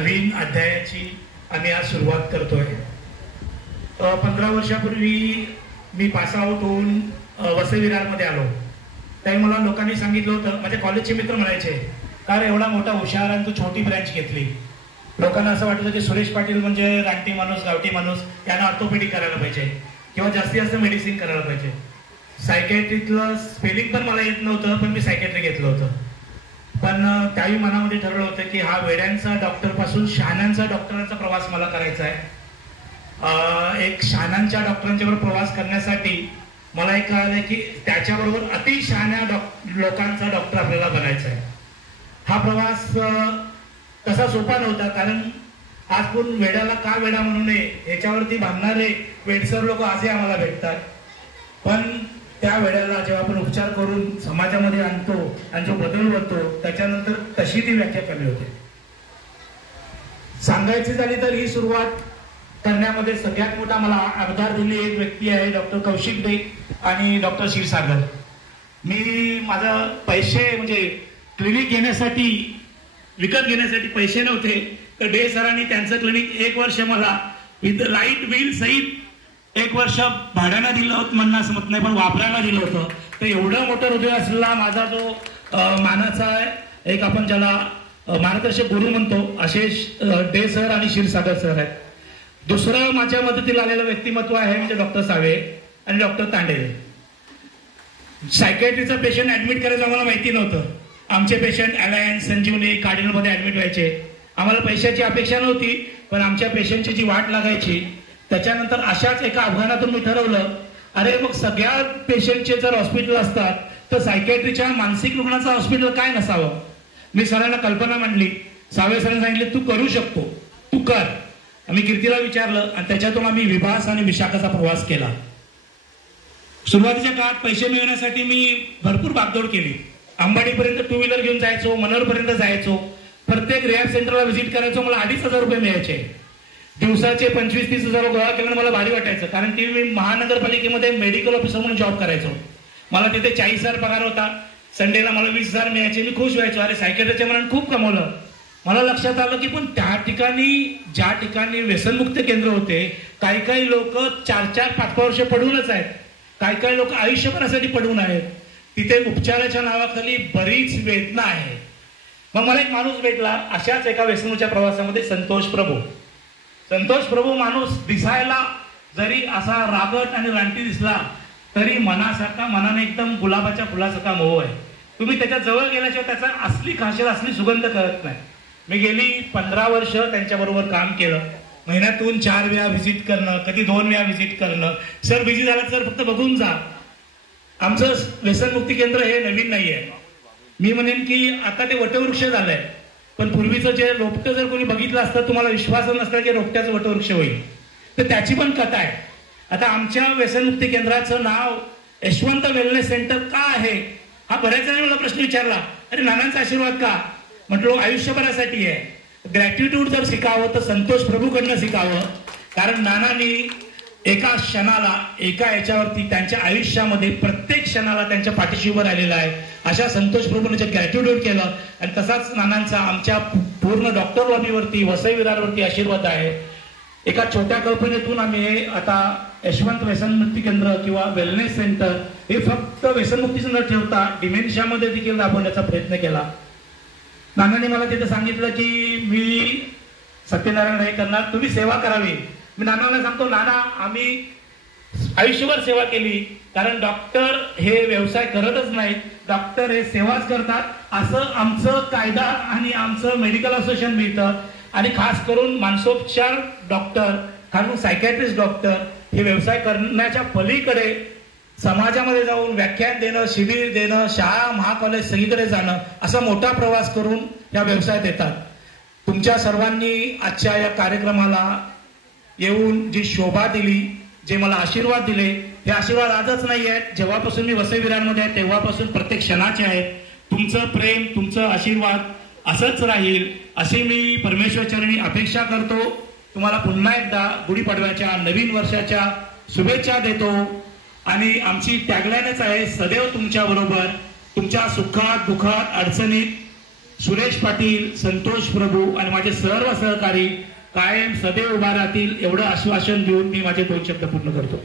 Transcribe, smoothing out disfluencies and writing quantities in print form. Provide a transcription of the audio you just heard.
नवीन अध्यायाची आम्ही आज सुरुवात करतोय. 15 वर्षापूर्वी मी पास आउट होऊन वसई विरारमध्ये आलो. त्यावेळी मला लोकांनी सांगितलं होतं, माझ्या कॉलेजचे मित्र म्हणायचे, कारण एवढा मोठा हुशार आणि तू छोटी ब्रँच घेतली. लोकांना असं वाटलं की सुरेश पाटील म्हणजे रानटी माणूस, गावठी माणूस, यांना ऑर्थोपेडिक करायला पाहिजे किंवा जास्तीत जास्त मेडिसिन करायला पाहिजे. सायकॅट्रिकलं स्पेलिंग पण मला येत नव्हतं, पण मी सायकॅट्रिक घेतलं होतं. पण त्याही मनामध्ये ठरवलं होतं की हा वेड्यांचा डॉक्टर पासून शहाण्यांचा डॉक्टरांचा प्रवास मला करायचा आहे. एक शहाण्यांच्या डॉक्टरांच्या बरोबर प्रवास करण्यासाठी मला एक कळालं की त्याच्याबरोबर अतिशहाण्या लोकांचा डॉक्टर आपल्याला बनायचा आहे. हा प्रवास तसा सोपा नव्हता, कारण आज कोण वेड्याला का वेडा म्हणू नये याच्यावरती भांडणारे वेडसर लोक आजही आम्हाला भेटतात. पण त्या वेळेला जेव्हा आपण उपचार करून समाजामध्ये आणतो आणि जो बदल होतो त्याच्यानंतर तशी ती व्याख्या कमी होते. सांगायची झाली तर ही सुरुवात करण्यामध्ये सगळ्यात मोठा मला आधार दिली एक व्यक्ती आहे, डॉक्टर कौशिक डे आणि डॉक्टर क्षीरसागर. मी माझा पैसे म्हणजे क्लिनिक घेण्यासाठी विकत घेण्यासाठी पैसे नव्हते, तर डे सरांनी त्यांचं क्लिनिक 1 वर्ष मला विथ लाईट बिल सहित 1 वर्ष भाड्यानं दिलं होतं, म्हणणं असं मत नाही, पण वापरायला दिलं होतं. तर एवढं मोठं हृदय असलेला माझा जो मानाचा एक आपण ज्याला मार्गदर्शक गुरु म्हणतो असे डे सर आणि क्षीरसागर सर आहेत. दुसरं माझ्या मदतीला आलेलं व्यक्तिमत्व आहे म्हणजे डॉक्टर सावे आणि डॉक्टर तांडेले. सायकॅट्रीचा पेशंट ऍडमिट करायचं आम्हाला माहिती नव्हतं. आमचे पेशंट अलायन्स, संजीवनी, कार्डिनलमध्ये ऍडमिट व्हायचे. आम्हाला पैशाची अपेक्षा नव्हती, पण आमच्या पेशंटची जी वाट लागायची. त्याच्यानंतर अशाच एका आव्हानातून मी ठरवलं, अरे मग सगळ्या पेशंटचे जर हॉस्पिटल असतात तर सायकॅट्रीच्या मानसिक रुग्णाचं हॉस्पिटल काय नसावं. मी सरांना कल्पना मांडली. सावे सरांनी सांगितले, तू करू शकतो, तू कर. आम्ही कीर्तीला विचारलं आणि त्याच्यातून आम्ही विभास आणि विशाखाचा प्रवास केला. सुरुवातीच्या काळात पैसे मिळवण्यासाठी मी भरपूर भागदौड केली. अंबाडीपर्यंत 2 व्हीलर घेऊन जायचो, मनोरपर्यंत जायचो, प्रत्येक रिहॅब सेंटरला व्हिजिट करायचो. मला 2,500 रुपये मिळायचे. दिवसाचे 25-30 हजार गोळा केल्यानं मला भारी वाटायचं, कारण की मी महानगरपालिकेमध्ये मेडिकल ऑफिसर म्हणून जॉब करायचो. मला तिथे 40,000 पगार होता. संडेला मला 20,000 मिळायचे. मी खुश व्हायचो, अरे सायकॅट्रीच्या मनात खूप कमवलं. मला लक्षात आलं की पण त्या ठिकाणी ज्या ठिकाणी व्यसनमुक्त केंद्र होते, काही लोक 4-5 वर्ष पडूनच आहेत, काही लोक आयुष्यभरासाठी पडून आहेत. तिथे उपचाराच्या नावाखाली बरीच वेदना आहे. मग मला एक माणूस भेटला अशाच एका व्यसनाच्या प्रवासामध्ये, संतोष प्रभू. संतोष प्रभू माणूस दिसायला जरी असा रागट आणि रानटी दिसला तरी मनासारखा, मनाने एकदम गुलाबाच्या फुलासारखा मोह आहे. तुम्ही त्याच्या जवळ गेल्याशिवाय त्याचा असली खासियत, असली सुगंध कळत नाही. मी गेली 15 वर्ष त्यांच्याबरोबर काम केलं. महिन्यातून 4 वेळा व्हिजिट करणं, कधी 2 वेळा व्हिजिट करणं. सर बिझी झाला तर फक्त बघून जा. आमचं व्यसनमुक्ती केंद्र हे नवीन नाहीये. मी म्हणेन की आता ते वटवृक्ष झालंय, पण पूर्वीचं जे रोपटं जर कोणी बघितलं असतं, तुम्हाला विश्वास नसता की रोपट्याचं वटवृक्ष होईल. तर त्याची पण कथा आहे. आता आमच्या व्यसनमुक्ती केंद्राचं नाव यशवंत वेलनेस सेंटर का आहे, हा बऱ्याच जणांनी मला प्रश्न विचारला. अरे नानांचा आशीर्वाद का? म्हटलो आयुष्यभरासाठी आहे. ग्रॅटिट्यूड जर शिकावं तर संतोष प्रभूकडनं शिकावं, कारण नानांनी एका क्षणाला, एका याच्यावरती त्यांच्या आयुष्यामध्ये प्रत्येक क्षणाला त्यांच्या पाठीशी उभं राहिलेला आहे. अशा संतोष प्रभूने ग्रॅटिट्यूड केलं आणि तसाच नानांचा आमच्या पूर्ण डॉक्टर लॉबीवरती, वसई विरारवरती आशीर्वाद आहे. एका छोट्या कल्पनेतून आम्ही आता यशवंत व्यसनमुक्ती केंद्र किंवा वेलनेस सेंटर हे फक्त व्यसनमुक्तीच न ठेवता डिमेन्शियामध्ये देखील राबवण्याचा प्रयत्न केला. नानांनी मला तिथे सांगितलं की मी सत्यनारायण हे करणार, तुम्ही सेवा करावी. मी नानाला सांगतो, नाना आम्ही आयुष्यभर सेवा केली, कारण डॉक्टर हे व्यवसाय करतच नाहीत, डॉक्टर हे सेवाच करतात. असं आमचं कायदा आणि आमचं मेडिकल असोसिएशन मिळतं. आणि खास करून मानसोपचार डॉक्टर, खास करून सायकॅट्रिस्ट डॉक्टर हे व्यवसाय करण्याच्या पलीकडे समाजामध्ये जाऊन व्याख्यान देणं, शिबिर देणं, शाळा महाकॉलेज सगळीकडे जाणं, असा मोठा प्रवास करून या व्यवसायात येतात. तुमच्या सर्वांनी आजच्या या कार्यक्रमाला येऊन जी शोभा दिली, जे मला आशीर्वाद दिले, हे आशीर्वाद आजच नाही आहेत. जेव्हापासून मी वसई विरारमध्ये आहे तेव्हापासून प्रत्येक क्षणाचे आहेत. तुमचं प्रेम, तुमचं आशीर्वाद असंच राहील अशी मी परमेश्वरचरणी अपेक्षा करतो. तुम्हाला पुन्हा एकदा गुढीपाडव्याच्या नवीन वर्षाच्या शुभेच्छा देतो. आणि आमची टॅगलाईनच आहे, सदैव तुमच्या बरोबर, तुमच्या सुखात दुःखात अडचणीत सुरेश पाटील, संतोष प्रभू आणि माझे सर्व सहकारी कायम सदैव उभा राहतील एवढं आश्वासन देऊन मी माझे 2 शब्द पूर्ण करतो.